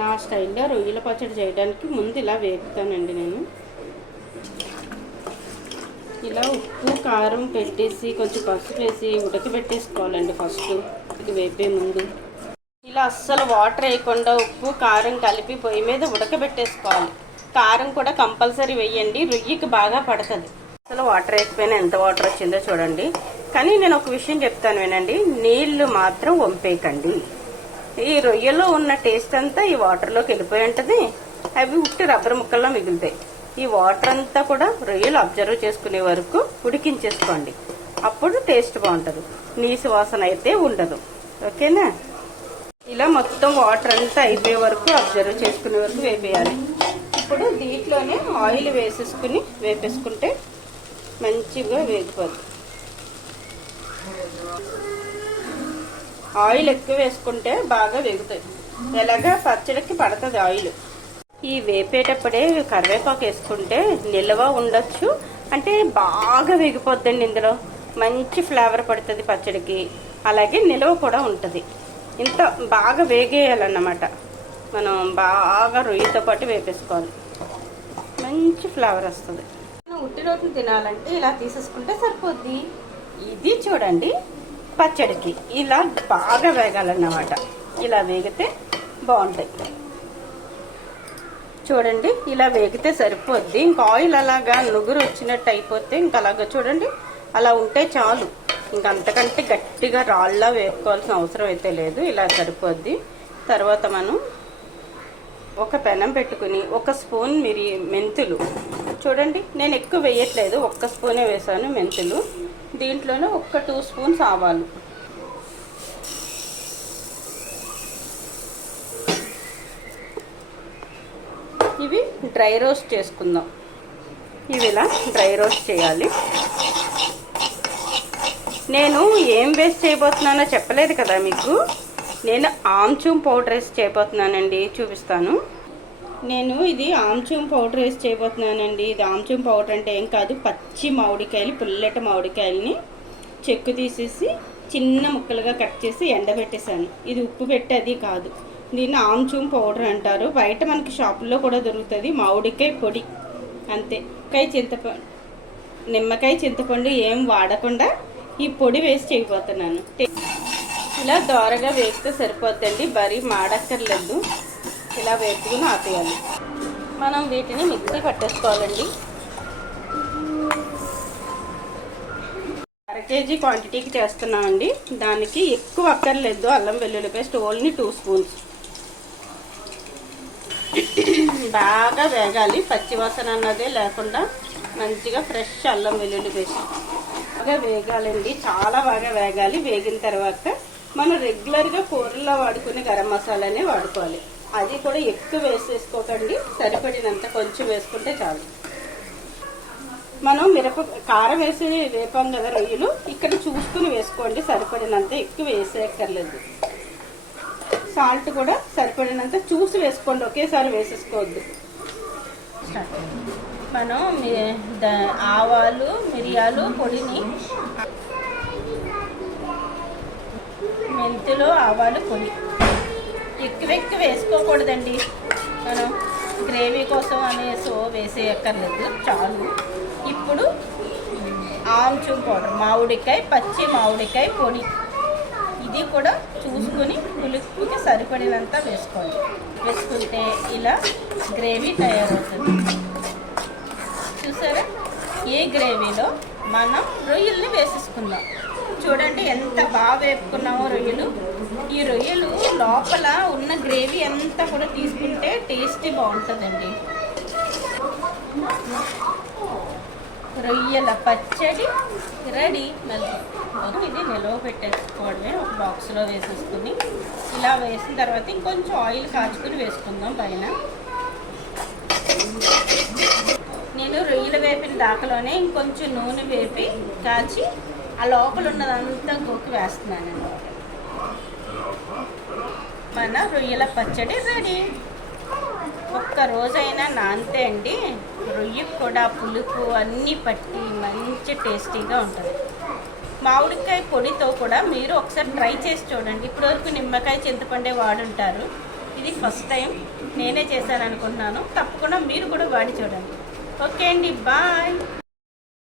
నా స్టైల్లో రొయ్యల పచ్చడి చేయడానికి ముందు ఇలా వేపుతానండి నేను. ఇలా ఉప్పు కారం పెట్టేసి కొంచెం పసుపు వేసి ఉడకబెట్టేసుకోవాలండి ఫస్ట్. ఇది వేపే ముందు. ఇలా అస్సలు వాటర్ వేయకుండా ఉప్పు కారం కలిపి పొయ్యి మీద ఉడకబెట్టేసుకోవాలి కారం కూడా కంపల్సరీ వేయండి రొయ్యకి బాగా పడుతుంది. అసలు వాటర్ వేయకపోయినా ఎంత వాటర్ వచ్చిందో చూడండి. కానీ నేను ఒక విషయం చెప్తాను వినండి నీళ్ళు మాత్రం వంపేయకండి. ఈ రొయ్యలో ఉన్న టేస్ట్ అంతా ఈ వాటర్లోకి వెళ్ళిపోయి ఉంటుంది. అవి ఉట్టి రబ్బర్ ముక్కల్లో మిగులుతాయి. ఈ వాటర్ అంతా కూడా రొయ్యలు అబ్జర్వ్ చేసుకునే వరకు ఉడికించేసుకోండి. అప్పుడు టేస్ట్ బాగుంటుంది. నీసు వాసన అయితే ఉండదు. ఓకేనా? ఇలా మొత్తం వాటర్ అంతా అయిపోయే వరకు అబ్జర్వ్ చేసుకునే వరకు వేపేయాలి. ఇప్పుడు దీంట్లోనే ఆయిల్ వేసేసుకుని వేపేసుకుంటే మంచిగా వేగిపోతుంది ఆయిల్ ఎక్కువ వేసుకుంటే బాగా వేగుతాయి. ఎలాగా? పచ్చడికి పడుతుంది ఆయిల్. ఈ వేపేటప్పుడే కరివేపాకు వేసుకుంటే నిల్వ ఉండొచ్చు. అంటే బాగా వేగిపోద్దండి ఇందులో. మంచి ఫ్లేవర్ పడుతుంది పచ్చడికి. అలాగే నిల్వ కూడా ఉంటుంది. ఇంత బాగా వేగేయాలన్నమాట. మనం బాగా రొయ్యతో పాటు వేపేసుకోవాలి. మంచి ఫ్లేవర్ వస్తుంది. ఉట్టి రోటిని తినాలంటే ఇలా తీసేసుకుంటే సరిపోద్ది. ఇది చూడండి. పచ్చడికి ఇలా బాగా వేగాలన్నమాట. ఇలా వేగితే బాగుంటాయి. చూడండి ఇలా వేగితే సరిపోద్ది. ఇంకా ఆయిల్ అలాగా నుగురు వచ్చినట్టు అయిపోతే ఇంకా అలాగా చూడండి అలా ఉంటే చాలు. ఇంకా అంతకంటే గట్టిగా రాళ్ళ వేపుకోవాల్సిన అవసరం అయితే లేదు. ఇలా సరిపోద్ది. తర్వాత మనం ఒక పెనం పెట్టుకుని ఒక స్పూన్ మిరి మెంతులు. చూడండి నేను ఎక్కువ వేయట్లేదు. ఒక్క స్పూనే వేసాను మెంతులు. దీంట్లోనే ఒక్క టూ స్పూన్స్ ఆవాలు. ఇవి డ్రై రోస్ట్ చేసుకుందాం. ఇవి ఇలా డ్రై రోస్ట్ చేయాలి. నేను ఏం వేస్ట్ చేయబోతున్నానో చెప్పలేదు కదా మీకు. నేను ఆమ్చూమ్ పౌడర్ వేసి చేయబోతున్నానండి చూపిస్తాను. నేను ఇది ఆమ్చూమ్ పౌడర్ వేసి చేయబోతున్నానండి. ఇది ఆమ్చూమ్ పౌడర్ అంటే ఏం కాదు పచ్చి మామిడికాయలు పుల్లటి మామిడికాయలని చెక్కు తీసేసి చిన్న ముక్కలుగా కట్ చేసి ఎండబెట్టేశాను. ఇది ఉప్పు పెట్టేది కాదు. దీన్ని ఆమ్చూమ్ పౌడర్ అంటారు. బయట మనకి షాపుల్లో కూడా దొరుకుతుంది. మామిడికాయ పొడి. అంతే. కాయ చింతపండు నిమ్మకాయ చింతపండు ఏం వాడకుండా ఈ పొడి వేసి చేయబోతున్నాను. ఇలా దోరగా వేస్తే సరిపోద్దండి. బరీ మాడక్కర్లేదు. ఇలా వేపుకుని ఆపేయాలి మనం వీటిని మిక్సీ పట్టేసుకోవాలండి. అర కేజీ క్వాంటిటీకి చేస్తున్నామండి దానికి ఎక్కువ అక్కర్లేదు అల్లం వెల్లుల్లి పేస్ట్ ఓన్లీ టూ స్పూన్స్. బాగా వేగాలి. పచ్చివాసన అన్నదే లేకుండా మంచిగా ఫ్రెష్ అల్లం వెల్లుల్లి పేస్ట్. బాగా వేగాలండి. చాలా బాగా వేగాలి. వేగిన తర్వాత మనం రెగ్యులర్గా కూరల్లో వాడుకునే గరం మసాలానే వాడుకోవాలి. అది కూడా ఎక్కువ వేసేసుకోకండి. సరిపడినంత కొంచెం వేసుకుంటే చాలు. మనం మిరప కారం వేసి వేపాం కదా రొయ్యలు ఇక్కడ చూసుకుని వేసుకోండి. సరిపడినంత ఎక్కువ వేసేయక్కర్లేదు. సాల్ట్ కూడా సరిపడినంత చూసి వేసుకోండి. ఒకేసారి వేసేసుకోవద్దు. మనం ఆవాలు మిరియాలు పొడిని మెంతులు ఆవాలు పొడి. ఎక్కువ వేసుకోకూడదండి. మనం గ్రేవీ కోసం అనే అనేసి వేసేయక్కర్లేదు చాలు. ఇప్పుడు ఆమ్చూర్ పౌడర్ మామిడికాయ పచ్చి మామిడికాయ పొడి. ఇది కూడా చూసుకుని పులుపుకి సరిపడినంత వేసుకోండి వేసుకుంటే ఇలా గ్రేవీ తయారవుతుంది. చూసారా? ఈ గ్రేవీలో మనం రొయ్యల్ని వేసేసుకుందాం. చూడండి ఎంత బాగా వేపుకున్నామో రొయ్యలు. ఈ రొయ్యలు లోపల ఉన్న గ్రేవీ అంతా కూడా తీసుకుంటే టేస్టీ బాగుంటుందండి. రొయ్యల పచ్చడి రెడీ. మళ్ళీ ఇది నిలవ పెట్టేసుకోవడమే. ఒక బాక్స్లో వేసేసుకుని ఇలా వేసిన తర్వాత ఇంకొంచెం ఆయిల్ కాచుకుని వేసుకుందాం పైన. నేను రొయ్యలు వేపిన దాకలోనే ఇంకొంచెం నూనె వేపి కాచి ఆ లోపల ఉన్నదంతా గోకి వేస్తున్నాను. మన రొయ్యల పచ్చడి రెడీ. ఒక్క రోజైనా నాంతే అండి. రొయ్యకు కూడా పులుపు అన్నీ పట్టి మంచి టేస్టీగా ఉంటుంది. మామిడికాయ పొడితో కూడా మీరు ఒకసారి ట్రై చేసి చూడండి. ఇప్పటివరకు నిమ్మకాయ చింతపండే వాడుంటారు. ఇది ఫస్ట్ టైం నేనే చేశాను అనుకుంటున్నాను. తప్పకుండా మీరు కూడా వాడి చూడండి. ఓకే అండి బాయ్.